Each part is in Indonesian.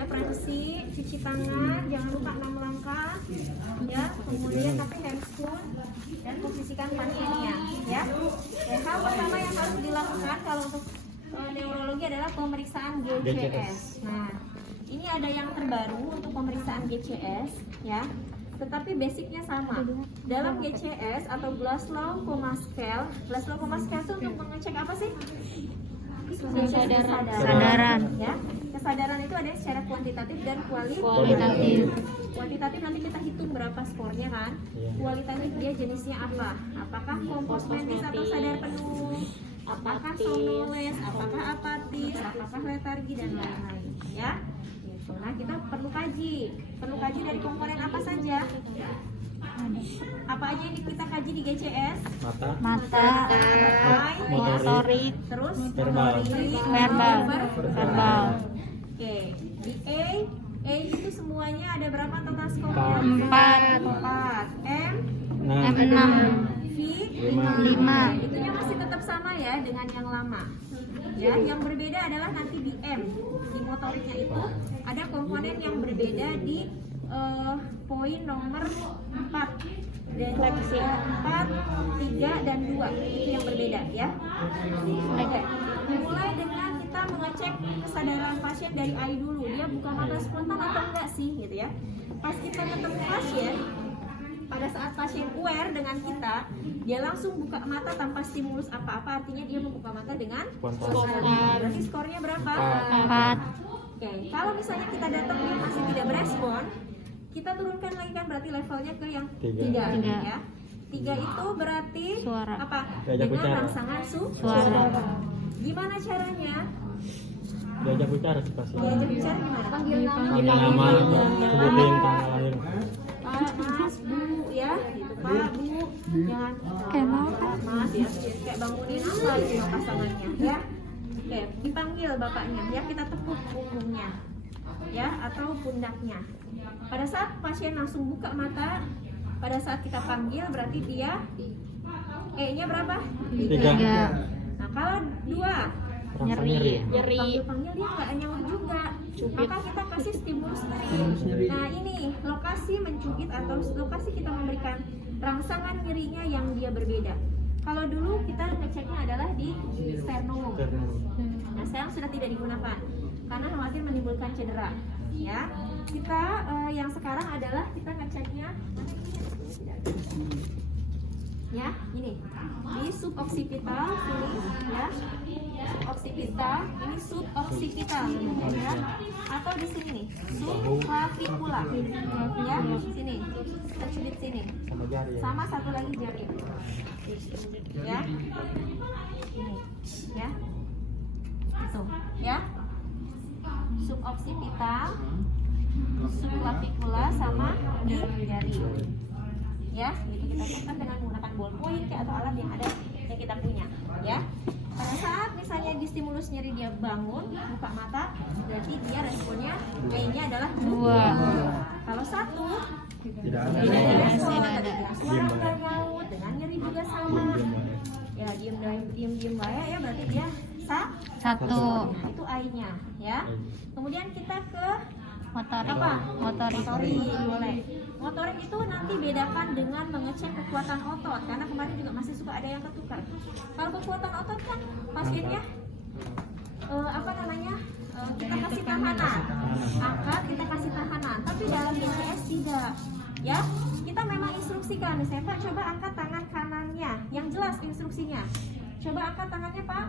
Ya, privasi, cuci tangan, jangan lupa 6 langkah. Ya, kemudian pakai handscoon dan posisikan pasiennya. Ya. Hal pertama yang harus dilakukan kalau untuk neurologi adalah pemeriksaan GCS. Nah, ini ada yang terbaru untuk pemeriksaan GCS, ya. Tetapi basicnya sama. Dalam GCS atau Glasgow Coma Scale, Glasgow Coma Scale itu untuk mengecek apa sih? Kesadaran. Ya, kesadaran itu ada secara kuantitatif dan kualitatif. Kuantitatif nanti kita hitung berapa skornya kan. Kualitatif dia jenisnya apa? Apakah kompos mentis atau sadar penuh? Apakah somnoles? Apakah apatis? Apakah letargi dan lain-lain? Ya. Gitu. Nah, kita perlu kaji dari komponen apa saja? Apa aja yang kita kaji di GCS? Mata, motorik, terus verbal. Oke, di A itu semuanya ada berapa total skornya? 4. M 6. V 5. Itunya masih tetap sama ya dengan yang lama. Ya, yang berbeda adalah nanti di M, di motoriknya itu ada komponen yang berbeda di poin nomor 4 dan 4, 3 dan 2 itu yang berbeda ya. Oke. Mulai dengan kita mengecek kesadaran pasien dari AI dulu, dia buka mata spontan atau enggak sih gitu ya. Pas kita ketemu pasien, pada saat pasien aware dengan kita, dia langsung buka mata tanpa stimulus apa-apa, artinya dia membuka mata dengan skor. Berarti skornya berapa? 4. Oke, kalau misalnya kita datang dia masih tidak berespon, kita turunkan lagi kan berarti levelnya ke yang 3 ya. 3 itu berarti Suara. apa? Diajak Dengan bicara. rangsangan Suara. Gimana caranya? Diajak bicara sih pasti. Diajak bicara gimana? Panggil Panggil nama, sebutin tanggal lahir. Pak, Mas, Bu, ya, gitu Pak, Bu, jangan Kayak mau. Mas ya, kayak bangunin apa itu yang pasangannya, ya. Oke, dipanggil bapaknya, ya kita tepuk punggungnya, ya, atau pundaknya. Pada saat pasien langsung buka mata, pada saat kita panggil berarti dia E-nya berapa? 3. Nah, kalau 2 Nyeri. panggil dia nggak nyaut juga, maka kita kasih stimulus nyeri. Nah, ini lokasi mencubit atau lokasi kita memberikan rangsangan nyerinya yang dia berbeda. Kalau dulu kita ngeceknya adalah di sternum. Nah, sekarang sudah tidak digunakan karena khawatir menimbulkan cedera. Ya, kita yang sekarang adalah kita ngeceknya ya ini di suboccipital sini ya, occipital ini suboccipital ya, atau di sini nih subclavicular ya, sini tercubit sini Sama jari ya. sama satu lagi jari ya, ini ya, itu ya, suboccipital, subclavicular sama di jari ya. Jadi kita tekan dengan menggunakan ballpoint atau alat yang ada yang kita punya ya. Pada saat misalnya di stimulus nyeri dia bangun buka mata, berarti dia responnya kayaknya adalah 2. Kalau 1 Tidak ada. tidak ada respon, Tidak ada. dengan suara nggak nyaut, dengan nyeri juga sama ya, diem ya, berarti dia 1. itu I-nya ya. Kemudian kita ke Motorik. apa? Motorik. Boleh. Motorik itu nanti bedakan dengan mengecek kekuatan otot, karena kemarin juga masih suka ada yang ketukar. Kalau kekuatan otot kan pasiennya apa namanya, kita kasih tahanan, angkat kita kasih tahanan, tapi dalam GCS tidak ya. Kita memang instruksikan, misalnya Pak coba angkat tangan kanannya, yang jelas instruksinya. Coba angkat tangannya Pak.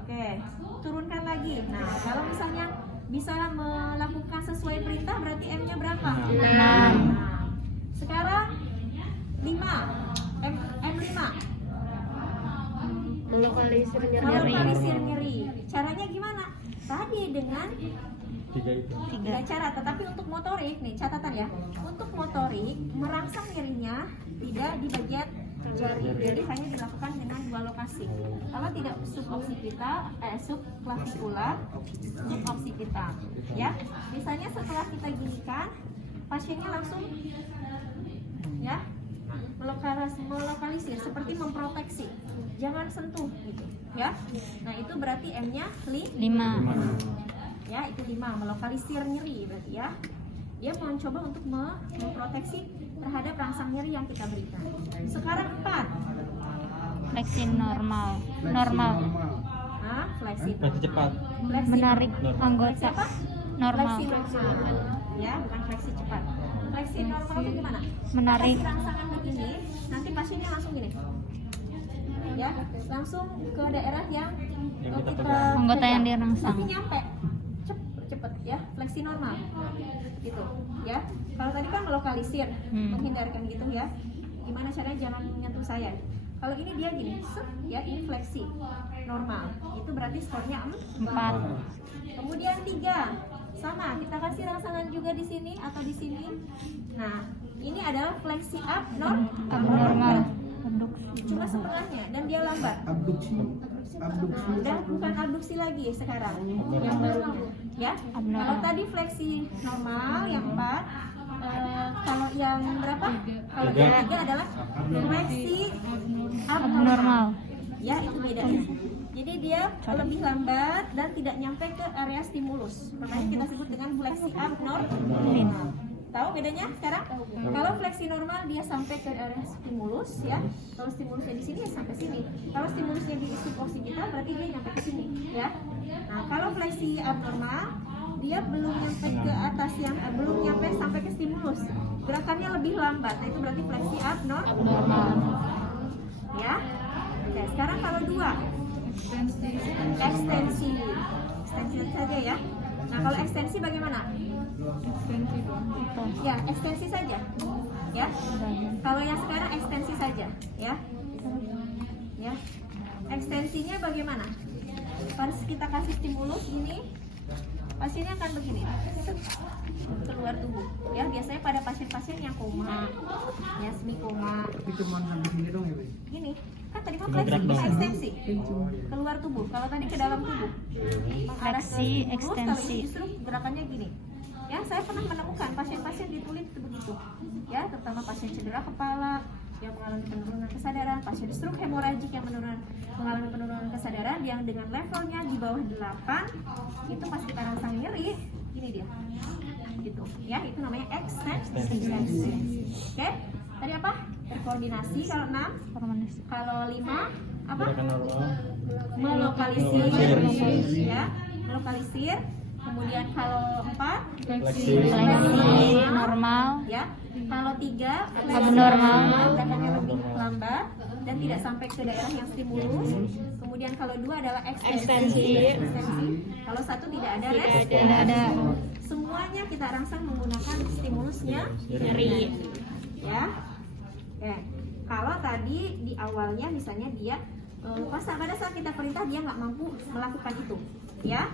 Oke, turunkan lagi. Nah, kalau misalnya bisa melakukan sesuai perintah berarti M-nya berapa? 6. Nah, sekarang 5. M5. Melokalisir nyeri. Caranya gimana? Tadi dengan 3 itu. 3 cara, tetapi untuk motorik nih catatan ya. Untuk motorik merangsang nyerinya tidak di bagian jari, jadi hanya dilakukan dengan 2 lokasi. Kalau tidak suboccipital, subclavicular, suboccipital. Ya, misalnya setelah kita ginikan, pasiennya langsung ya melokalisir seperti memproteksi, jangan sentuh gitu ya. Nah itu berarti M-nya 5. Ya, itu 5, melokalisir nyeri berarti ya. Dia mencoba untuk memproteksi terhadap rangsang nyeri yang kita berikan. Sekarang 4. Fleksi normal. Normal. Nah, fleksi Fleksi cepat. Fleksi Menarik Fleksi anggota. apa? Normal. Fleksi normal. Ya, bukan fleksi cepat. Fleksi normal itu gimana? Menarik. Kasih rangsangan begini, nanti pasiennya langsung gini. Ya, langsung ke daerah yang Yang kita kita pegang. Anggota yang pegang. dirangsang. Tapi nyampe cepet ya, fleksi normal gitu ya. Kalau tadi kan melokalisir, menghindarkan gitu ya, gimana caranya jangan menyentuh saya. Kalau ini dia gini, set, ya ini fleksi normal, itu berarti skornya 4. Kemudian 3, sama kita kasih rangsangan juga di sini atau di sini. Nah, ini adalah fleksi Abnormal. cuma setengahnya dan dia lambat. Udah bukan abduksi lagi sekarang yang barunya ya. Abnormal. Kalau tadi fleksi normal yang 4, kalau yang berapa? Kalau yang 3 adalah fleksi abnormal. Ya, itu bedanya. Jadi dia lebih lambat dan tidak nyampe ke area stimulus. Makanya kita sebut dengan fleksi abnormal. Tahu bedanya sekarang? Kalau fleksi normal dia sampai ke area stimulus ya. Kalau stimulusnya di sini ya sampai sini. Kalau stimulusnya di isi kita berarti dia nyampe ke sini ya. Nah, kalau fleksi abnormal dia belum nyampe ke atas yang belum nyampe sampai ke stimulus. Gerakannya lebih lambat. Nah, itu berarti fleksi abnormal. Ya. Oke, sekarang kalau 2 ekstensi saja ya. Nah, kalau ekstensi bagaimana? Ya, ekstensi saja. Ya. Kalau yang sekarang ekstensi saja, ya. Ya. Ekstensinya bagaimana? Pas kita kasih stimulus ini, pasiennya akan begini. Keluar tubuh. Ya, biasanya pada pasien-pasien yang koma, ya semi koma. Tapi cuma sampai sini dong ya, Be? Gini, kan tadi mah Gerak fleksi, dong. ekstensi. Keluar tubuh. Kalau tadi ke dalam tubuh. Mengarah ke Fleksi, stimulus, ekstensi. kalau ini justru gerakannya gini. Ya, saya pernah menemukan pasien-pasien ditulis begitu. Ya, terutama pasien cedera kepala yang mengalami penurunan kesadaran, pasien stroke hemoragik yang mengalami penurunan kesadaran yang dengan levelnya di bawah 8, itu pas kita rangsang nyeri, ini dia. Gitu. Ya, itu namanya ekstensi. Oke? Tadi apa? Berkoordinasi. Kalau 6, kalau 5 apa? Gerakan normal. Melokalisir. Melokalisir. Ya, melokalisir. Kemudian kalau 4 Fleksi. Fleksi normal. ya. Kalau 3 Abnormal. gerakannya lebih lambat dan tidak sampai ke daerah yang stimulus. Kemudian kalau 2 adalah ekstensi. Kalau 1 tidak ada Tidak ada. Semuanya kita rangsang menggunakan stimulusnya Nyeri. ya. Oke. Kalau tadi di awalnya misalnya dia pada saat kita perintah dia nggak mampu melakukan itu ya.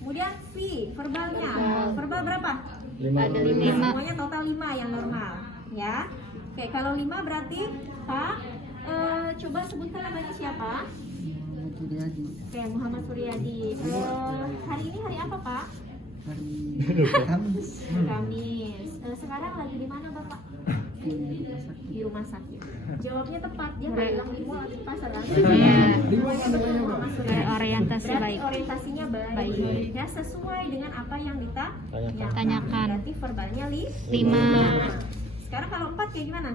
Kemudian V, verbalnya. Verbal berapa? 5. Semuanya total 5 yang normal ya. Oke, kalau 5 berarti Pak coba sebutkan namanya siapa? Oke, Muhammad Suryadi. Hari ini hari apa, Pak? Hari Kamis. Kamis. Sekarang lagi di mana, Bapak? Di rumah sakit. Jawabnya tepat, dia nggak bilang di mall atau di pasar kan? Semuanya betul, Muhammad Suryadi. Orientasi Berarti baik. orientasinya baik. Ya, sesuai dengan apa yang ditanyakan. Tanyakan. Berarti verbalnya 5. Sekarang kalau 4 kayak gimana?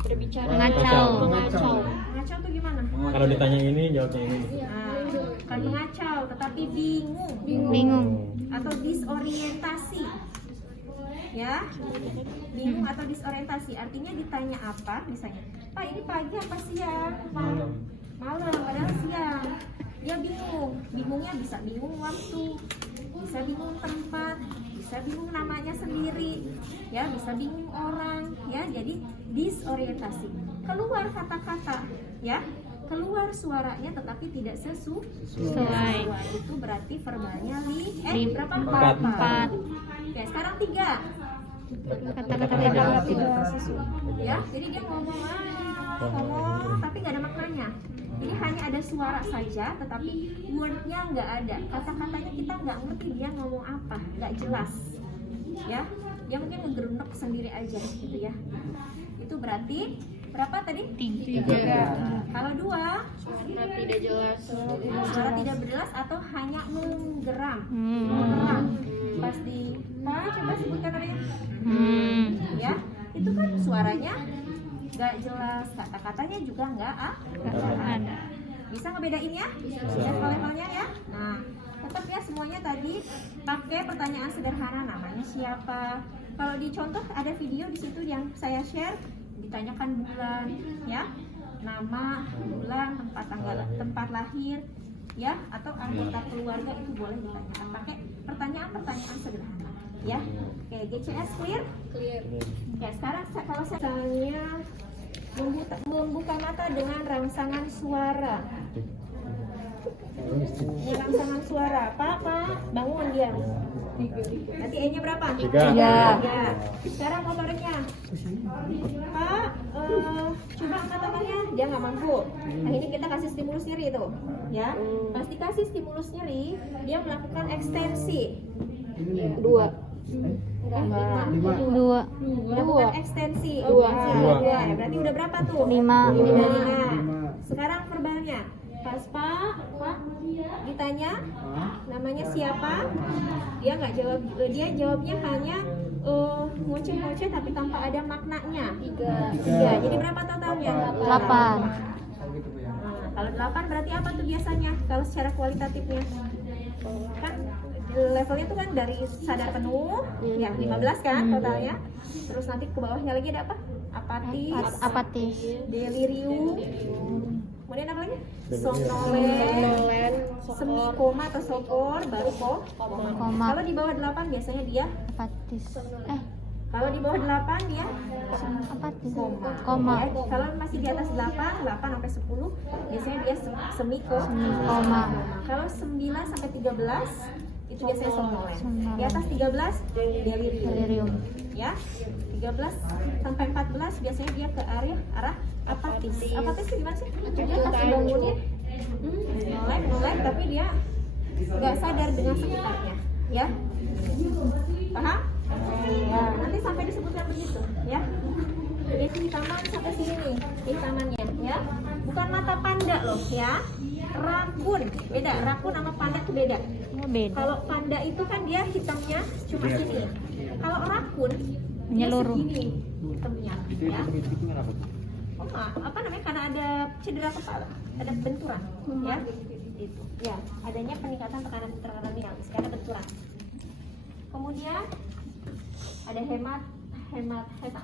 Mengacau. Mengacau tuh gimana? Kalau ditanya ini jawabnya ini. Nah, bukan mengacau, tetapi bingung. Bingung. Atau disorientasi. Ya, bingung atau disorientasi. Artinya ditanya apa? Misalnya, Pak ini pagi apa siang? Malam, padahal siang. Dia bingung. Bingungnya bisa bingung waktu, bisa bingung tempat, bisa bingung namanya sendiri, ya bisa bingung orang, ya jadi disorientasi. Keluar kata-kata, ya keluar suaranya tetapi tidak sesuai. Itu berarti verbalnya berapa? 4. Oke, sekarang 3. Kata-kata tidak. Ya, jadi dia ngomong tapi nggak ada maknanya. Jadi hanya ada suara saja, tetapi wordnya nggak ada. Kata-katanya kita nggak ngerti dia ngomong apa, nggak jelas. Ya, dia mungkin ngegerunduk sendiri aja, gitu ya. Itu berarti Berapa tadi? 3. Kalau 2, Suara tidak jelas. suara tidak jelas atau hanya menggeram. Hmm. Menggeram. Pas di coba sebutkan namanya. Ya, itu kan suaranya nggak jelas, kata-katanya juga nggak ada. Bisa ngebedainnya? Lihat levelnya ya. Nah, tetap ya semuanya tadi pakai pertanyaan sederhana, namanya siapa. Kalau di contoh ada video di situ yang saya share, ditanyakan bulan, ya, nama, bulan, tempat tanggal, tempat lahir, ya, atau anggota keluarga itu boleh ditanyakan pakai pertanyaan-pertanyaan sederhana, ya. Oke, GCS clear? Clear. Oke, sekarang kalau saya membuka mata dengan rangsangan suara. Ini rangsangan suara. Pak, bangun dia. Nanti E-nya berapa? 3. Sekarang motornya. Pak, coba angkat tangannya. Dia nggak mampu. Nah, ini kita kasih stimulus nyeri itu, ya. Pas dikasih stimulus nyeri, dia melakukan ekstensi. 2. Melakukan ekstensi. Dua. Ya, berarti udah berapa tuh? 5. Udah 5. Sekarang verbalnya. Pas Pak ditanya namanya siapa, dia nggak jawab, dia jawabnya hanya ngoceh-ngoceh tapi tanpa ada maknanya. 3. Jadi berapa totalnya? 8. Nah, kalau 8 berarti apa tuh biasanya kalau secara kualitatifnya? Kan levelnya tuh kan dari sadar penuh, ya 15 kan totalnya. Terus nanti ke bawahnya lagi ada apa? Apatis, delirium, kemudian apa lagi? Somnolen, semi koma atau sopor, baru koma. Kalau di bawah 8 biasanya dia Apatis. kalau di bawah 8 dia Apatis. koma. Ya, kalau masih di atas 8 sampai 10 biasanya dia semi Koma. Kalau 9 sampai 13 itu biasanya somnolen. Di atas 13 delirium. Ya. 13 sampai 14 biasanya dia ke arah apatis. Apatis itu gimana sih? Dia kasih bangunin melek tapi dia nggak sadar dengan sekitarnya, ya. Paham? Ya, nanti sampai disebutkan begitu, ya. Jadi hitaman sampai sini nih, hitamannya, ya. Bukan mata panda loh, ya. Rakun, beda. Rakun sama panda itu beda. Beda. Kalau panda itu kan dia hitamnya cuma sini. Kalau rakun Menyeluruh. dia segini hitamnya, ya. Oh, apa namanya? Karena ada cedera kepala, ada benturan, ya. Itu. Ya, adanya peningkatan tekanan dinamis karena benturan. Kemudian ada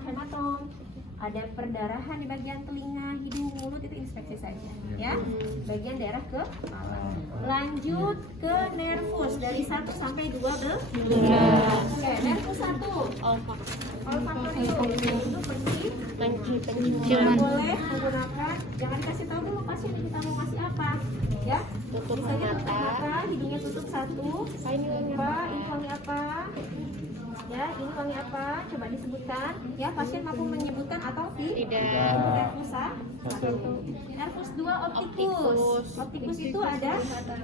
hematom, ada perdarahan di bagian telinga, hidung, mulut, itu inspeksi saja, ya. Bagian daerah ke kepala. Lanjut ke nervus dari 1 sampai 12. Oke, nervus 1. Olfaktory itu Penciuman. boleh menggunakan, jangan kasih tahu dulu pasien kita mau kasih apa, ya. Tutup Misalnya tutup mata. mata, hidungnya tutup 1. Ini wangi apa? Ini wangi apa? Ya, ini wangi apa? Coba disebutkan. Ya, pasien mampu menyebutkan atau Tidak. Itu nervus 1. Nervus 2 optikus. Optikus itu ada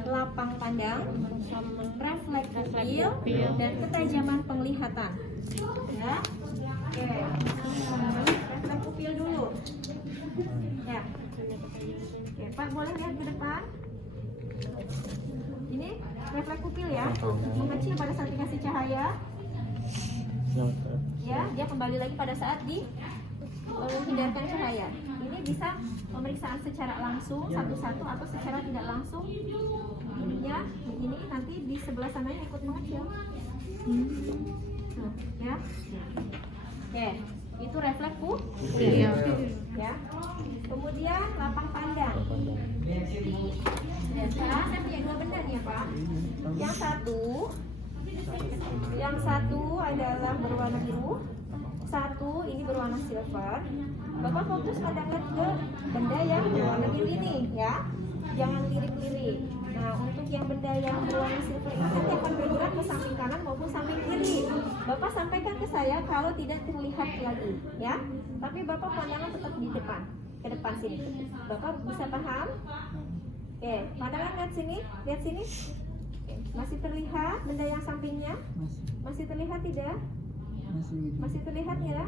lapang pandang, refleks pupil, dan ketajaman penglihatan. Ya. Oke. Refleks pupil dulu. Ya. Oke, Pak boleh lihat ke depan. Ini refleks pupil ya, mengecil pada saat dikasih cahaya. Ya, dia kembali lagi pada saat hindarkan cahaya. Ini bisa pemeriksaan secara langsung satu-satu atau secara tidak langsung. Ininya begini, nanti di sebelah sananya ikut mengecil. Ya. Oke, itu refleks pupil. Ya. Kemudian lapang pandang. Ya, sekarang saya punya 2 benda nih ya Pak. Yang satu adalah berwarna biru, satu ini berwarna silver. Bapak fokus pandangan ke benda yang berwarna biru ini, ya. Jangan lirik-lirik. Nah, untuk yang benda yang berwarna silver ini nanti akan bergerak ke samping kanan maupun samping kiri. Bapak sampaikan ke saya kalau tidak terlihat lagi, ya. Tapi Bapak pandangan tetap di depan, ke depan sini. Bapak bisa paham? Oke, pandangan lihat sini, lihat sini. Masih terlihat benda yang sampingnya? Masih terlihat tidak? Masih terlihat ya?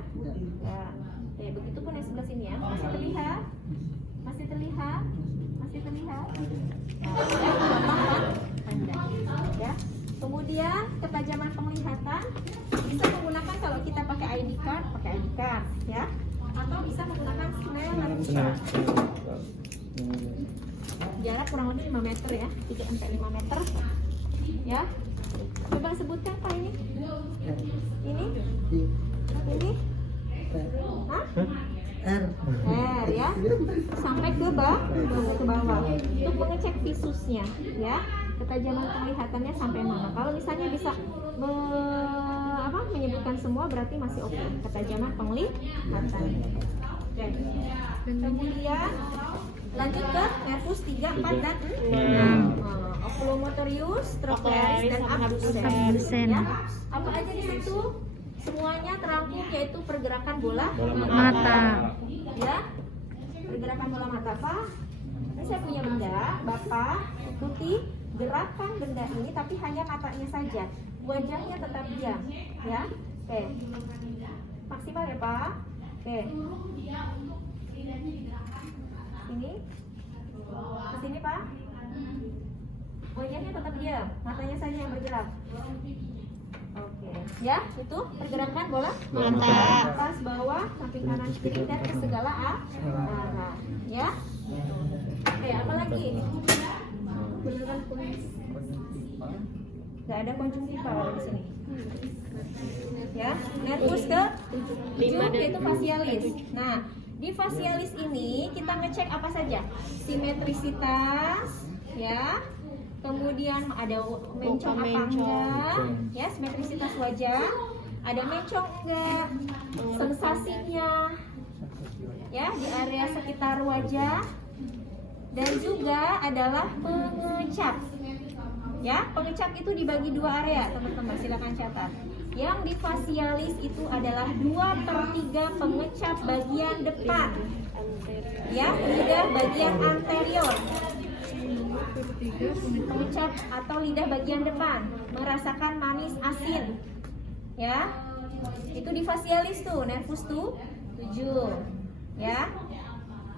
Ya. Oke, begitupun yang sebelah sini ya. Masih terlihat? Masih terlihat? Masih terlihat? Nah, ya, gampang kan? Pandang. Ya. Kemudian ketajaman penglihatan bisa menggunakan kalau kita pakai ID card, ya. Atau bisa menggunakan snell. Jarak kurang lebih 5 meter ya, 3 sampai 5 meter. Ya. Coba sebutkan Pak ini. Ini? Ini? Hah? R ya. Sampai ke bawah. Untuk mengecek visusnya ya. Ketajaman penglihatannya sampai mana? Kalau misalnya bisa menyebutkan semua berarti masih oke. Ketajaman penglihatan. Oke. Kemudian lanjut ke nervus 3, 4 dan 6. Oculomotorius, trochlearis dan abducens. Ya. Apa aja di situ? Semuanya terangkum yaitu pergerakan bola Mata. Ya. Pergerakan bola mata Pak. Ini saya punya benda, Bapak ikuti gerakan benda ini tapi hanya matanya saja. Wajahnya tetap diam, ya. Oke. Maksimal ya, Pak. Oke. Ini. Ke sini, Pak. Wajahnya tetap diam, matanya saja yang bergerak. Oke, ya, itu pergerakan bola Mata. atas, bawah, samping kanan, kiri dan ke segala arah, ya. Oke, apa lagi? Beneran nggak ada konjungtiva di sini. Ya, nervus ke 7 yaitu facialis. Nah, di facialis ini kita ngecek apa saja? Simetrisitas, ya. Kemudian ada mencong apa enggak, ya, simetrisitas wajah, ada mencong enggak, sensasinya, ya, di area sekitar wajah, dan juga adalah pengecap, ya, pengecap itu dibagi 2 area, teman-teman, silakan catat. Yang di facialis itu adalah 2/3 pengecap bagian depan, ya, lidah bagian anterior. Pengecap atau lidah bagian depan merasakan manis asin, ya, itu di facialis tuh, nervus tuh 7, ya.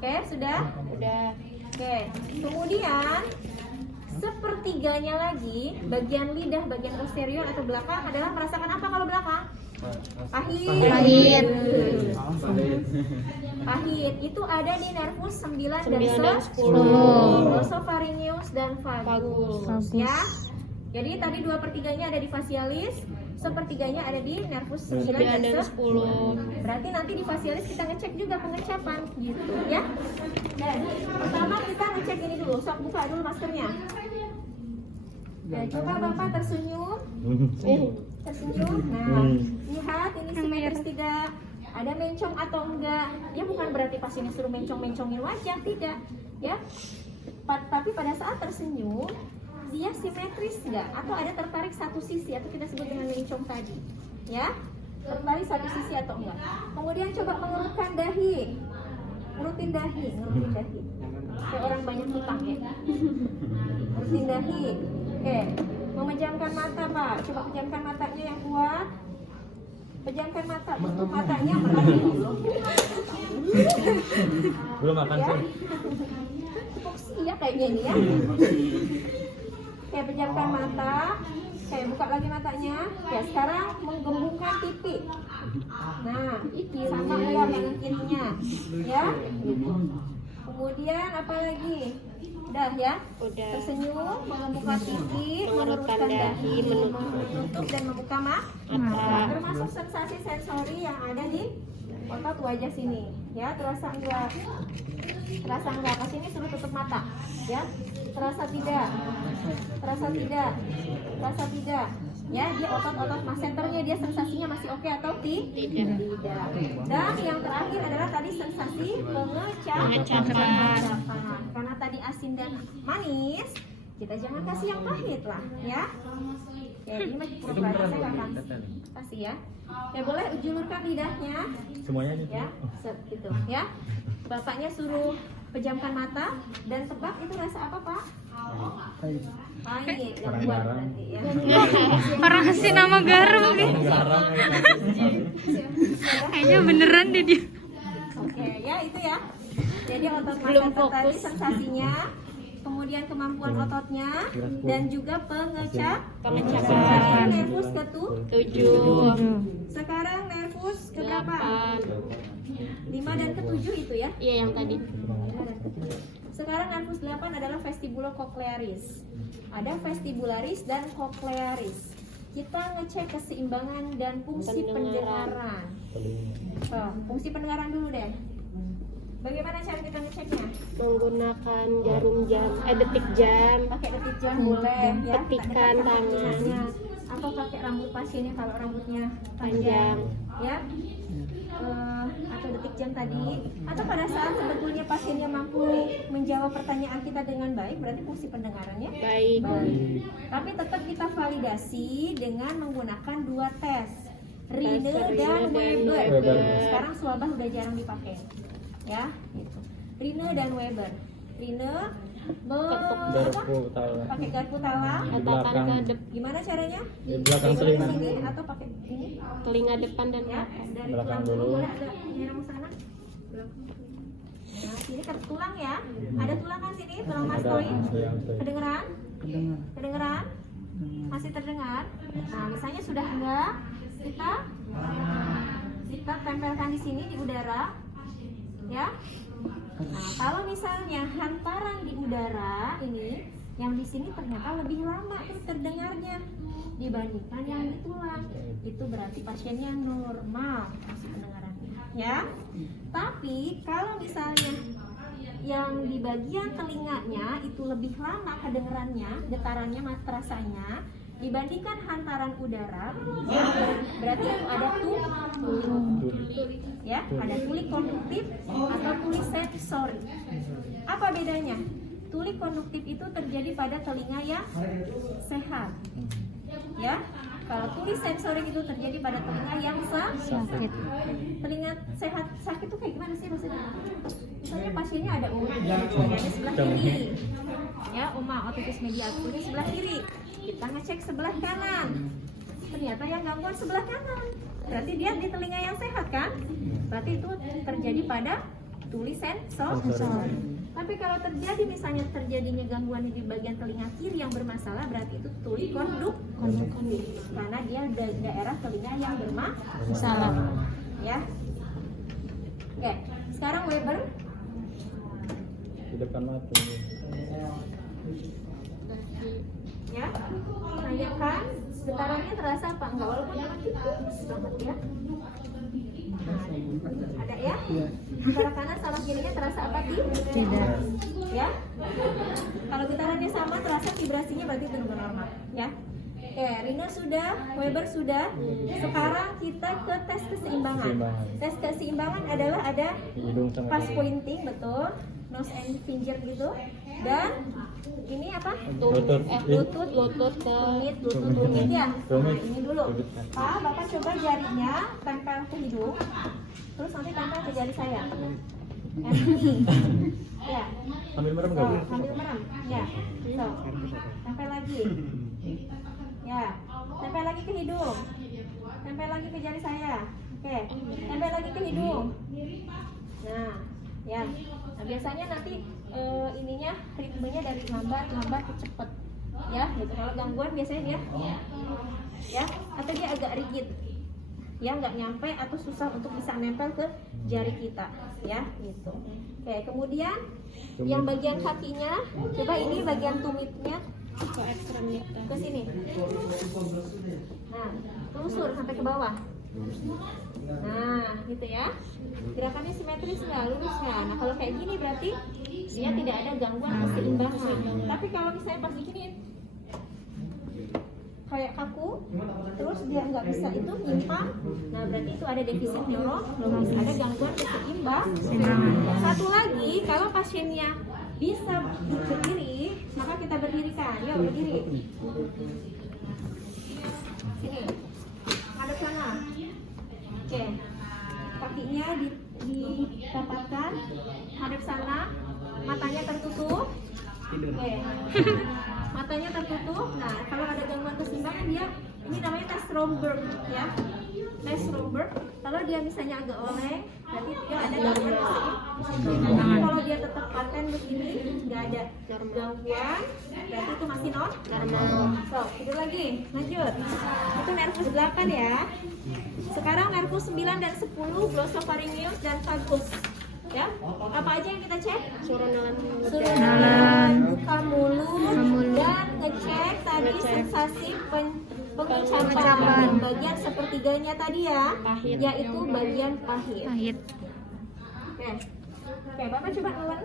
Oke, sudah. Oke, kemudian 1/3-nya lagi bagian lidah bagian posterior atau belakang adalah merasakan apa kalau belakang? Pahit. Pahit itu ada di nervus 9 dan 10, glosopharyngeus dan vagus, ya. Jadi tadi 2/3-nya ada di facialis, 1/3-nya ada di nervus 9 dan 10. Berarti nanti di facialis kita ngecek juga pengecapan gitu, ya. Dan pertama kita ngecek ini dulu, sok buka dulu maskernya. Ya, coba Bapak tersenyum. Tersenyum. Nah, lihat ini simetris tidak. Ada mencong atau enggak? Ya bukan berarti pas ini suruh mencong-mencongin wajah, tidak, ya. Tapi pada saat tersenyum dia simetris enggak? Atau ada tertarik satu sisi atau kita sebut dengan mencong tadi, ya? Tertarik satu sisi atau enggak? Kemudian coba mengerutkan dahi, ngerutin dahi. Kayak orang banyak hutang ya. Ngerutin dahi. Oke, memejamkan mata Pak. Coba pejamkan matanya yang kuat. Pejamkan mata, tutup matanya merhatiin dulu. Belum makan Ya. sih. Fokus iya kayaknya ini ya. Oke, pejamkan mata. Oke, buka lagi matanya. Oke, sekarang menggembungkan pipi. Nah, sama enggak kanan kirinya, ya. Kemudian apa lagi? Udah ya? Udah. Tersenyum, membuka pipi, mengerutkan dahi, menutup dan membuka mata. Termasuk sensasi sensori yang ada di otot wajah sini. Ya, terasa enggak? Terasa enggak? Pas ini suruh tutup mata. Ya, terasa tidak? Terasa tidak? Terasa tidak? Ya, dia otot-otot senternya dia sensasinya masih oke atau tidak? Dan yang terakhir adalah tadi sensasi pengecapan. Karena tadi asin dan manis, kita jangan kasih yang pahit lah, ya. Ya, ini masih pura-pura saya nggak akan kasih ya. Ya, boleh julurkan lidahnya, Semuanya nih. ya, gitu, ya. Bapaknya suruh pejamkan mata dan tebak itu rasa apa Pak? Pahit, Orang buat garam. berarti ya. Orang kasih nama garam nih. Garam. Kayaknya beneran deh dia. ya itu ya. Jadi otot Belum masseter tadi fokus. sensasinya, kemudian kemampuan ototnya, dan juga Iya. pengecapan. Nervus ke 7, sekarang nervus ke berapa? 8. 5 dan ke 7 itu ya. Iya yang tadi. Sekarang nervus 8 adalah vestibulocochlearis. Ada vestibularis dan cochlearis. Kita ngecek keseimbangan dan fungsi Pendengaran. pendengaran. Fungsi pendengaran dulu deh. Bagaimana cara kita ngeceknya? Menggunakan jarum jam, detik jam. Pakai detik jam boleh ya. Petikan Tak dekat sama tangan. telinganya. Atau pakai rambut pasiennya kalau rambutnya Panjang. ya. Atau detik jam tadi. Atau pada saat sebetulnya pasiennya mampu menjawab pertanyaan kita dengan baik, berarti fungsi pendengarannya Baik. baik. Tapi tetap kita validasi dengan menggunakan 2 tes, Rine dan Weber. Weber. Sekarang swabah udah jarang dipakai, ya. Gitu. Rine dan Weber. Rine Garpu tahu. pakai garpu talang. Di Katakan belakang. ke depan. Gimana caranya? Di belakang Di telinga. sini atau pakai ini? Telinga depan dan Ya, belakang. dari Belakang tulang dulu dulu. boleh agak nyerang sana. Belakang. Nah, sini ke tulang ya. Ada tulang kan sini, tulang Ada mastoid. yang Kedengeran? Kedengar. Kedengeran? Masih terdengar? Nah, misalnya sudah enggak, kita tempelkan di sini di udara, ya. Nah, kalau misalnya hantaran di udara ini, yang di sini ternyata lebih lama tuh terdengarnya dibandingkan yang di tulang, itu berarti pasiennya normal fungsi pendengarannya, ya. Tapi kalau misalnya yang di bagian telinganya itu lebih lama kedengerannya, getarannya terasanya dibandingkan hantaran udara, ya, berarti itu ada tuli, ya, ada tuli konduktif atau tuli sensori. Apa bedanya? Tuli konduktif itu terjadi pada telinga yang sehat, ya. Kalau tuli sensori itu terjadi pada telinga yang Sakit. Telinga sehat sakit tuh kayak gimana sih maksudnya? Misalnya pasiennya ada di sebelah kiri, ya, otitis media di sebelah kiri. Kita ngecek sebelah kanan. Ternyata yang gangguan sebelah kanan. Berarti dia di telinga yang sehat kan? Berarti itu terjadi pada tuli sensori. Tapi kalau terjadi misalnya terjadinya gangguan di bagian telinga kiri yang bermasalah, berarti itu tuli konduktif karena dia daerah telinga yang bermasalah. Ya. Oke, sekarang Weber. di depan mata. Ya, tanyakan getarannya terasa apa enggak, walaupun cuma tipis banget ya. Nah, ada ya? Antara kanan sama kirinya terasa apa Tidak. ya? Kalau getarannya sama terasa vibrasinya berarti itu normal ya. Oke, Rino sudah, Weber sudah. Sekarang kita ke tes keseimbangan. Tes keseimbangan adalah ada Hidung sama pas pointing, betul, nose and finger gitu, dan ini apa? Lutut. Lutut, tumit ya. Nah, Tumit. ini dulu. Pak, Bapak coba jarinya tempel ke hidung, terus nanti tempel ke jari saya. Yang ini. Ya. Sambil merem nggak Bu? Sambil merem. Ya. So, tempel lagi. Ya. Tempel lagi ke hidung. Tempel lagi ke jari saya. Oke. Tempel lagi ke hidung. Nah, ya. Nah, biasanya nanti ininya ritmenya dari lambat ke cepet. Ya, gitu. Kalau gangguan biasanya dia ya, atau dia agak rigid. Ya, nggak nyampe atau susah untuk bisa nempel ke jari kita, ya, gitu. Oke, kemudian yang bagian kakinya, coba ini bagian tumitnya Ke ekstremitas. ke sini. Nah, telusur sampai ke bawah. Nah, gitu ya. Gerakannya simetris nggak, lurus nggak? Nah, kalau kayak gini berarti dia tidak ada gangguan keseimbangan. Tapi kalau misalnya pas diginiin kayak kaku, terus dia nggak bisa itu nyimpang, nah berarti itu ada defisit neurologis, ada gangguan keseimbangan. Satu lagi, kalau pasiennya bisa berdiri, maka kita berdirikan. Yuk berdiri. Sini, hadap sana. Oke, kakinya ditapatkan, hadap sana, matanya tertutup. Oke, matanya tertutup. Nah, kalau ada gangguan keseimbangan misalnya dia ini namanya tes Romberg ya. Tes Romberg, kalau dia misalnya agak oleng, berarti dia ada gangguan mesin. Tapi kalau dia tetap paten begini, nggak ada gangguan, berarti itu masih normal. So, tidur lagi, lanjut. Itu nervus 8 ya. Sekarang nervus 9 dan 10, glossopharyngeus dan vagus. Ya, apa aja yang kita cek? Suruh Suruh nalan. nalan, buka mulut, dan ngecek tadi sensasi pengucapan bagian sepertiganya tadi ya, Pahit. yaitu bagian pahit. Pahit. Oke, Bapak coba nelan.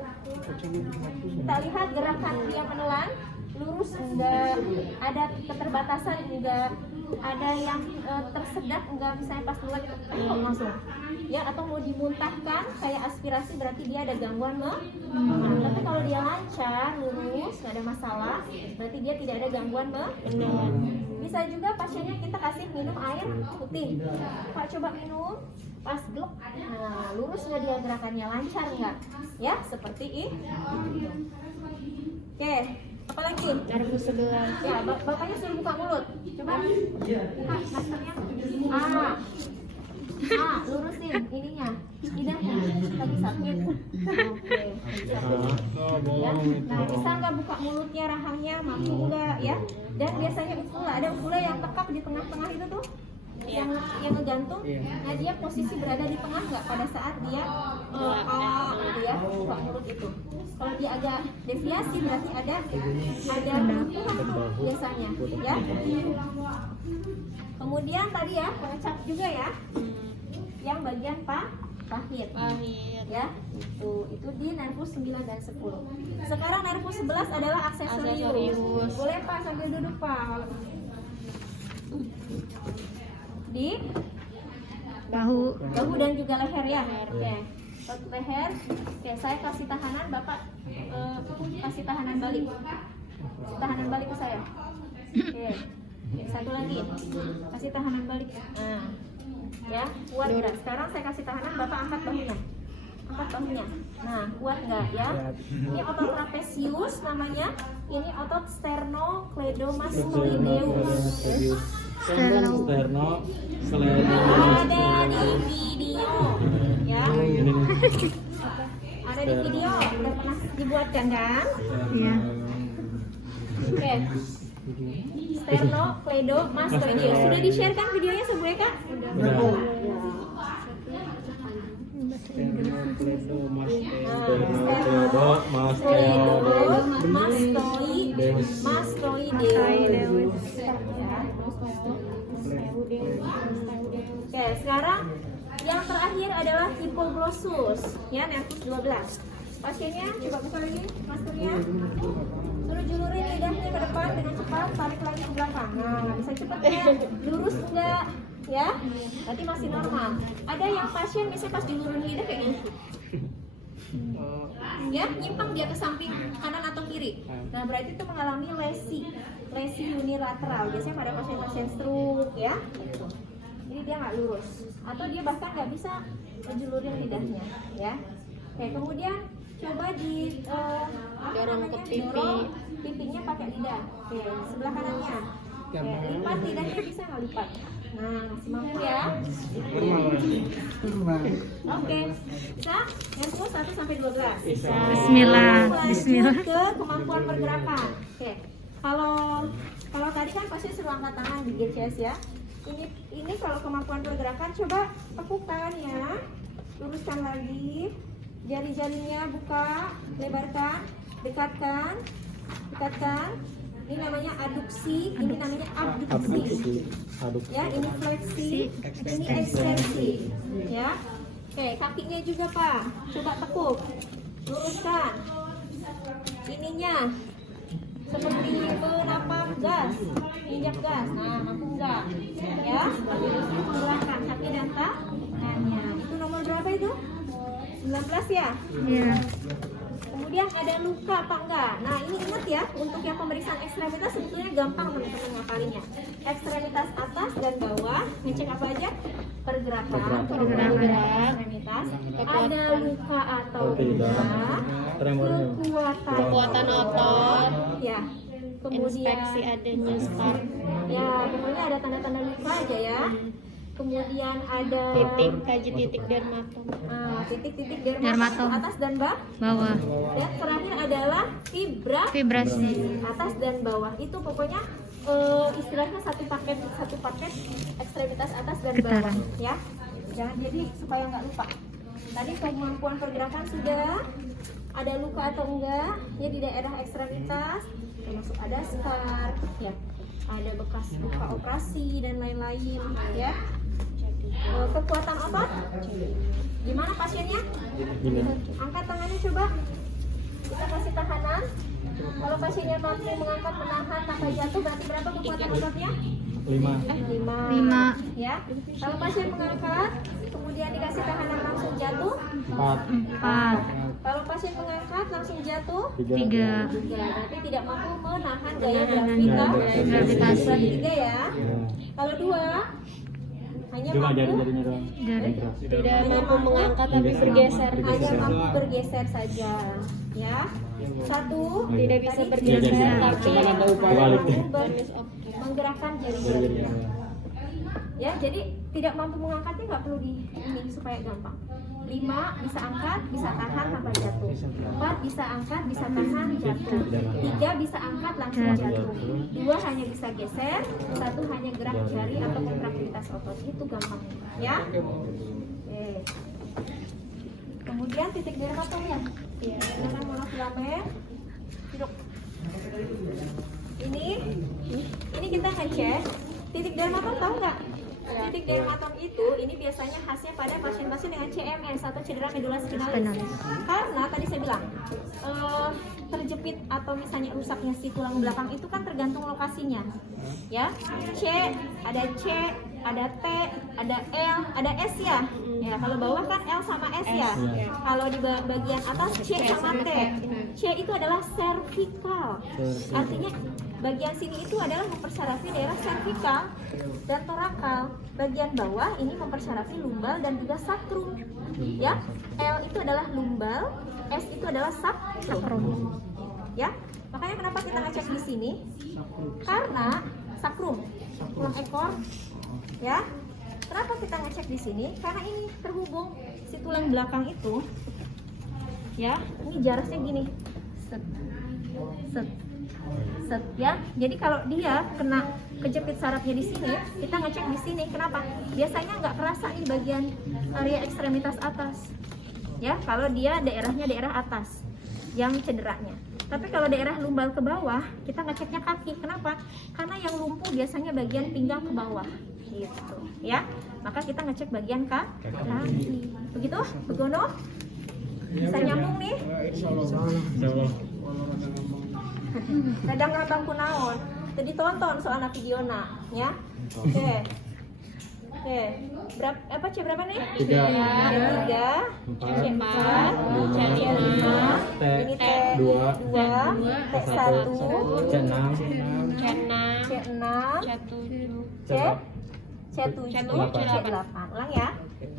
Kita lihat gerakan dia menelan, lurus enggak, ada keterbatasan enggak, ada yang tersedak enggak, misalnya pas nelan langsung. Ya, atau mau dimuntahkan kayak aspirasi berarti dia ada gangguan tapi kalau dia lancar, lurus, nggak ada masalah, berarti dia tidak ada gangguan menelan. Bisa juga pasiennya kita kasih minum air putih. Pak coba minum, pas gluk, nah lurus nggak dia gerakannya, lancar nggak? Ya, seperti ini. Oke, apa lagi? Nervus 11. Ya, bapaknya suruh buka mulut. Coba. Buka maskernya. Lurusin ininya. Lidahnya. Lagi sakit. Oke. Ya. Nah, bisa nggak buka mulutnya, rahangnya, mampu nggak ya? Dan biasanya uvula, ada uvula yang tekak di tengah-tengah itu tuh. Yang ngegantung, nah dia posisi berada di tengah nggak pada saat dia gitu ya, buka mulut itu. Kalau dia agak deviasi berarti ada kelumpuhan tuh biasanya ya. Kemudian tadi ya pengecap juga ya, yang bagian pahit ya, itu di nervus 9 dan 10. Sekarang nervus 11 adalah aksesorius. Boleh Pak sambil duduk Pak. Di Bahu. dan juga leher ya. Oke. Leher. Oke, saya kasih tahanan, Bapak kasih tahanan balik. Tahanan balik ke saya. Oke. Oke, satu lagi. Kasih tahanan balik. Nah. Ya, kuat enggak? Sekarang saya kasih tahanan, Bapak angkat bahunya. Angkat bahunya. Nah, kuat enggak ya? Ini otot trapezius namanya. Ini otot sternocleidomastoideus. Sterno. Ada di video ya. Ada di video, udah pernah dibuatkan kan? Iya. Oke. Sternocleidomastoideus. Sudah di-share kan videonya semuanya Kak? Oke, sekarang yang terakhir adalah hipoglossus ya, nervus 12. Pasiennya coba buka lagi maskernya. Suruh julurin lidahnya ke depan dengan cepat, tarik lagi ke belakang. Nah, bisa cepat ya. Lurus enggak? Ya, berarti masih normal. Ada yang pasien misalnya pas dilururin lidah kayak gini. Ya, nyimpang dia ke samping kanan atau kiri. Nah, berarti itu mengalami lesi unilateral. Biasanya pada pasien-pasien stroke ya. Jadi dia nggak lurus, atau dia bahkan nggak bisa menjulurin lidahnya, ya. Oke, kemudian coba di Dorong ke pipi. dorong pipinya pakai lidah. Oke, sebelah kanannya. Oke, lipat lidahnya, bisa nggak lipat? Nah, masih mampu ya. Oke, bisa? Nervus 1 sampai 12. Bisa. Bismillah. Lanjut Bismillah. ke kemampuan pergerakan. Oke, kalau tadi kan pasti suruh angkat tangan di GCS ya. Ini kalau kemampuan pergerakan coba tekukan ya, luruskan lagi, jari-jarinya buka, lebarkan, dekatkan. Ini namanya aduksi, ini namanya abduksi. Ya, ini fleksi, ini ekstensi. Ya, oke, kakinya juga Pak, coba tekuk, luruskan. Ininya seperti menapak gas, injak gas. Nah, mampu enggak? Ya, seperti itu menggerakkan kaki dan tangannya. Itu nomor berapa itu? 19 ya? Iya. Kemudian ada luka apa enggak? Nah, ini ingat ya, untuk yang pemeriksaan ekstremitas sebetulnya gampang teman-teman ngapalinya. Ekstremitas atas dan bawah, ngecek apa aja? Pergerakan ekstremitas. Ada luka atau tidak? Kekuatan otot. Ya. inspeksi adanya spark, ya pokoknya ada tanda-tanda luka aja ya. Kemudian ada titik, kaji titik dermatom. titik-titik Dermatom. dermatom atas dan Bawah. dan terakhir adalah Vibrasi. atas dan bawah. Itu pokoknya istilahnya satu paket ekstremitas atas dan bawah Getaran. ya. Jangan, jadi supaya nggak lupa. Tadi kemampuan pergerakan sudah, ada luka atau enggak ya di daerah ekstremitas, termasuk ada scar ya, ada bekas luka operasi dan lain-lain ya. Kekuatan otot gimana pasiennya? Angkat tangannya coba, kita kasih tahanan. Kalau pasiennya mampu mengangkat menahan tanpa jatuh, berarti berapa kekuatan ototnya? 5 ya. Kalau pasien mengangkat kemudian dikasih tahanan langsung jatuh, 4. kalau pasien mengangkat langsung jatuh, 3. berarti tidak mampu menahan gaya Gravitasi. berarti 3 ya. Kalau 2 hanya mampu Jari. Tidak mampu mengangkat tapi bergeser. hanya mampu bergeser saja ya. 1 Tidak bisa bergeser tapi menggerakkan jari-jarinya ya. Jadi tidak mampu mengangkatnya nggak perlu di ini supaya gampang. 5 bisa angkat, bisa tahan tanpa jatuh. 4 bisa angkat, bisa tahan jatuh. 3 bisa angkat langsung jatuh. 2 hanya bisa geser. 1 hanya gerak jari atau kontraktivitas otot. Itu gampang ya. Oke. Kemudian titik dermatomnya ya, dengan monofilamen. Duduk. Ini kita ngecek titik dermatom, tahu nggak? Titik dermatom itu ini biasanya khasnya pada pasien-pasien dengan CMS atau cedera medula spinalis. Karena tadi saya bilang terjepit atau misalnya rusaknya si tulang belakang itu kan tergantung lokasinya. Ya, ada C, ada T, ada L, ada S ya. Ya, kalau bawah kan L sama S ya. Kalau di bagian atas C sama T. C itu adalah cervical. Artinya bagian sini itu adalah mempersarafi daerah cervical dan torakal. Bagian bawah ini mempersarafi lumbal dan juga sakrum. Ya, L itu adalah lumbal, S itu adalah sakrum. Ya, makanya kenapa kita ngecek di sini? Karena sakrum, tulang ekor. Ya, kenapa kita ngecek di sini? Karena ini terhubung si tulang belakang itu. Ya, ini jaraknya gini. Set ya. Jadi kalau dia kena kejepit sarafnya di sini, kita ngecek di sini. Kenapa? Biasanya nggak kerasa nih bagian area ekstremitas atas. Ya, kalau dia daerahnya daerah atas yang cederanya. Tapi kalau daerah lumbal ke bawah, kita ngeceknya kaki. Kenapa? Karena yang lumpuh biasanya bagian pinggang ke bawah. Gitu, ya. Maka kita ngecek bagian kaki. Begitu? Begono? Bisa nyambung nih? Kadang ngambang kunaon. Jadi tonton soalnya videona, ya. Oke. Berapa C berapa nih? 3, C 4, C 5, ini T 2, T 1, C 6, C 7, C 8. Ulang ya.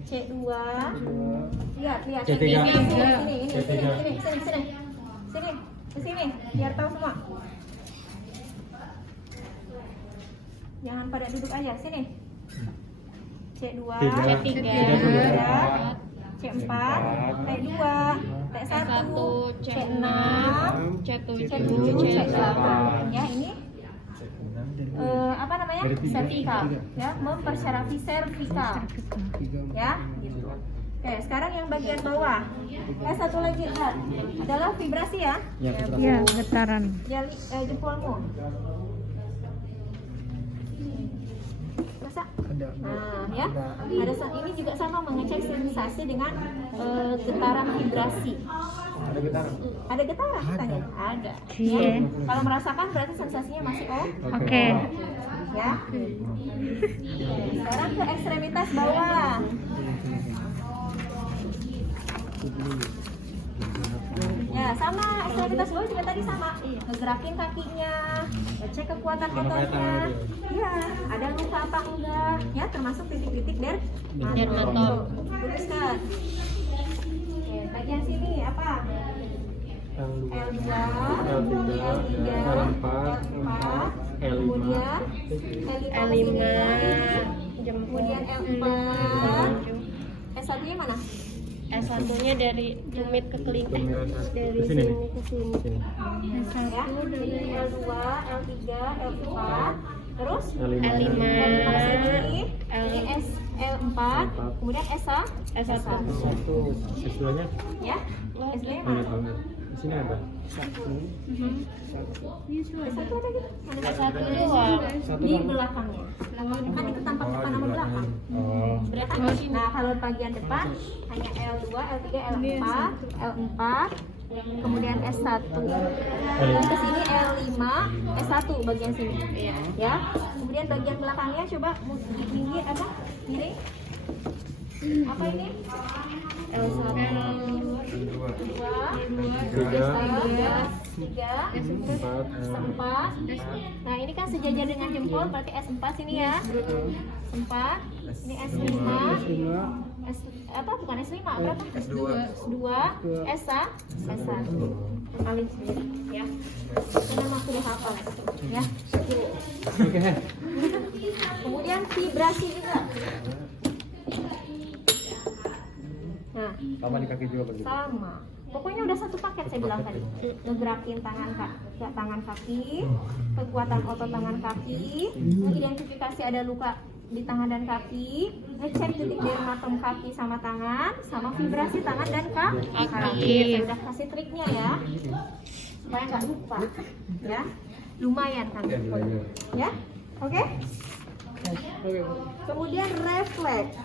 C 2. Lihat sini. Sini. Ke sini, biar tahu semua. Jangan pada duduk aja, sini. C2, C3, C4, T2, T1, C6, C7, C8. Ya, ini apa namanya? Cervical. Ya, mempersarafi cervical. Ya, gitu. Oke, sekarang yang bagian bawah. Satu lagi adalah vibrasi ya. Ya, getaran. Jempolmu. Masa? Nah, ya. Ini juga sama mengecek sensasi dengan getaran vibrasi. Ada getaran katanya? Ada. Ya. Kalau merasakan berarti sensasinya masih Oke. Ya. Sekarang ke ekstremitas bawah. Ya, sama ekstremitas bawah juga tadi sama. Ngegerakin kakinya, ngecek kekuatan ototnya. Ya, ada luka apa enggak? Ya, termasuk titik-titik dermatom. Tuliskan. Oke, bagian sini apa? L2, L3, L4, kemudian L5 jempol. kemudian L4. S1-nya mana? S1-nya dari tumit ke kelingking, dari Ke sini sini nih. ke sini. Sini. Ya, jadi L2, L3, L4, terus L5. L5, ini L4, kemudian S1, S1. Siswanya ya, S2-nya banyak mana? banget. Di sini ada. S1 ada gitu? Mana? S1 doang. Di belakangnya. Kan itu tampak depan sama belakang. Oh. Berarti nah kalau bagian depan hanya L2, L3, L4, L4, kemudian S1. Ke sini L5, S1 bagian sini. Ya. Kemudian bagian belakangnya coba tinggi apa? Miring. Apa ini? L1, L2, tiga, S4. Nah ini kan sejajar dengan jempol, berarti S4 sini ya. S4, ini S5, S apa bukan S5 berapa? S2, S1, paling sendiri ya. Karena aku udah hafal ya. Kemudian vibrasi juga. Nah, Sama di kaki juga begitu. sama. Pokoknya udah satu paket saya bilang tadi. Ngegerakin tangan kaki, kekuatan otot tangan kaki, mengidentifikasi ada luka di tangan dan kaki, ngecek titik dermatom kaki sama tangan, sama vibrasi tangan dan kaki. Saya udah kasih triknya ya, supaya nggak lupa. Ya, lumayan kan? Ya, oke? Kemudian refleks.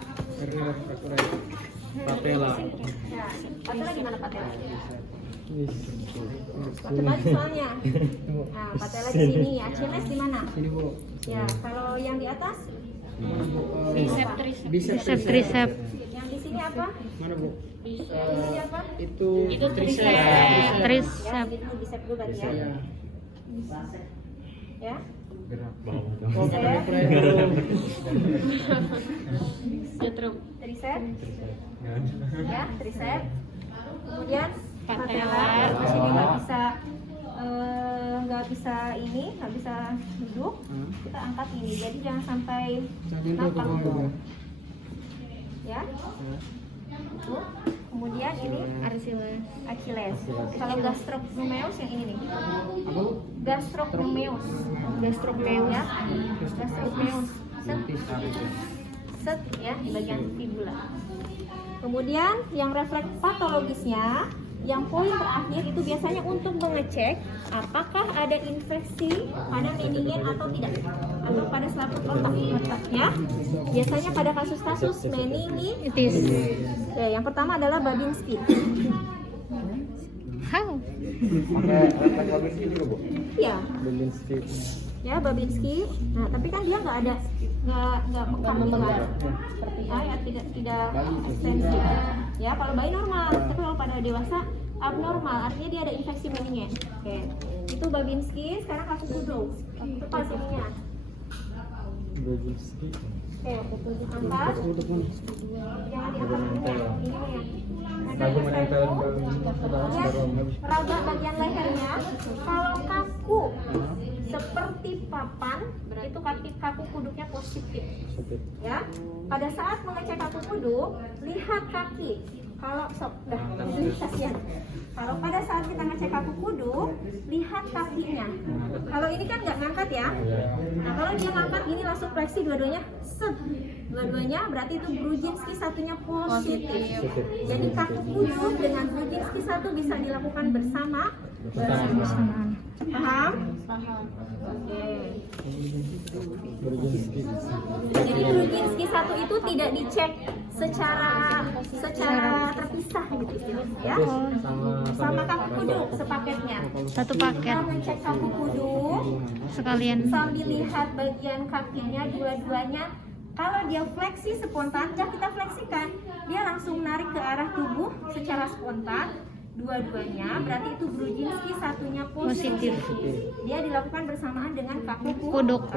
Patella. Nah, patella gimana patella? Terbalik soalnya. Nah, patella di sini, Achilles di mana? Sini Bu. Ya, kalau yang di atas? Bicep, Bicep, tricep. Yang di sini apa? Mana Bu? Di sini apa? Itu tricep. Ya, Tricep. di sini bicep dulu berarti ya. ya. Ya, Oh, keren Bu. tricep. Ya, tricep. Kemudian patella. Patella. Di sini nggak bisa ini, nggak bisa duduk. Kita angkat ini. Jadi jangan sampai Jangan dulu ke nampak. bawah Bu. Ya. Tuh. Kemudian ini Achilles. Kalau gastrocnemius yang ini nih. Apa Bu? Gastrocnemius. Gastrocnemius ya. Gastrocnemius. Set ya di bagian fibula. Kemudian yang refleks patologisnya, yang poin terakhir itu biasanya untuk mengecek apakah ada infeksi pada meningen atau tidak, atau pada selaput otak ya. Biasanya pada kasus-kasus meningitis. Oke, yang pertama adalah Babinski. How? Pakai refleks Babinski juga Bu. Iya, Babinski. ya Babinski. Nah, tapi kan dia nggak mekar gitu kan. Seperti ya tidak ekstensi. Ya, kalau bayi normal, tapi kalau pada dewasa abnormal, artinya dia ada infeksi meningen. Oke, itu Babinski. Sekarang kaku kudu. Itu pas ininya. Babinski. Oke, angkat. Jangan diangkat dulu ya. Ini ya. Lagu menempel Raba bagian lehernya kalau kaku seperti papan, itu kaku kuduknya positif. Ya, pada saat mengecek kaku kuduk, lihat kaki. Kalau kasihan. Kalau pada saat kita ngecek kaku kuduk, lihat kakinya. Kalau ini kan nggak ngangkat ya. Nah, kalau dia ngangkat gini langsung fleksi dua-duanya, dua-duanya berarti itu Brudzinski satunya positif. Jadi kaku kuduk dengan Brudzinski satu bisa dilakukan bersama. Paham? Oke. Jadi Brudzinski satu itu tidak dicek secara terpisah gitu istilahnya ya. Sama kaku kuduk sepaketnya. Satu paket Kita ngecek kaku kuduk sekalian. sambil lihat bagian kakinya dua-duanya. Kalau dia fleksi spontan, dan kita fleksikan, dia langsung narik ke arah tubuh secara spontan. Dua-duanya berarti itu Brudzinski satunya positif. Dia dilakukan bersamaan dengan kaku Kuduk.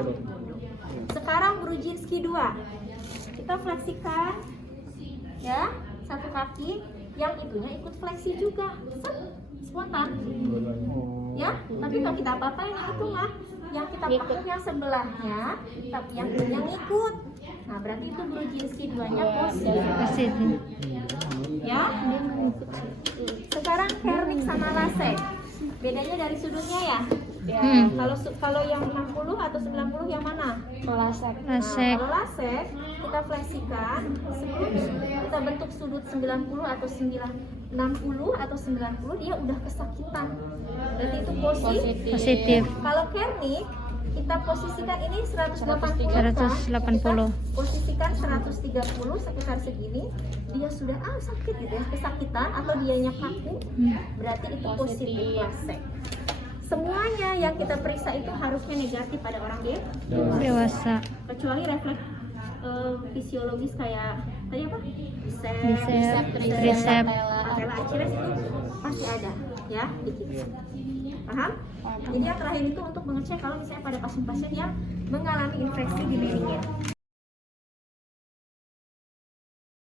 Sekarang Brudzinski 2. Kita fleksikan ya, satu kaki, yang itunya ikut fleksi juga. spontan. Ya, tapi kalau kita apa-apain yang itu mah yang kita pakai yang sebelahnya, tapi yang ini yang ngikut. Nah, berarti itu Brudzinski 2-nya positif. Positif. Ya. Sekarang Kernik sama Lasek. Bedanya dari sudutnya ya. Kalau yang 60 atau 90 yang mana? Lasek. Lasek. Kalau lasek kita fleksikan sebelum kita bentuk sudut 90 atau 60 atau 90 dia udah kesakitan. Berarti itu positif. Positif. Kalau Kernik kita posisikan ini 180 180. posisikan 130 sekitar segini dia sudah sakit gitu ya, kesakitan atau dianya kaku, berarti itu positif lasek. Semuanya yang kita periksa itu harusnya negatif pada orang Dewasa. kecuali refleks fisiologis kayak tadi apa? Bicep, tricep. patella Achilles itu pasti ada ya dikit. Paham? Jadi yang terakhir itu untuk mengecek kalau misalnya pada pasien-pasien yang mengalami infeksi di meningit.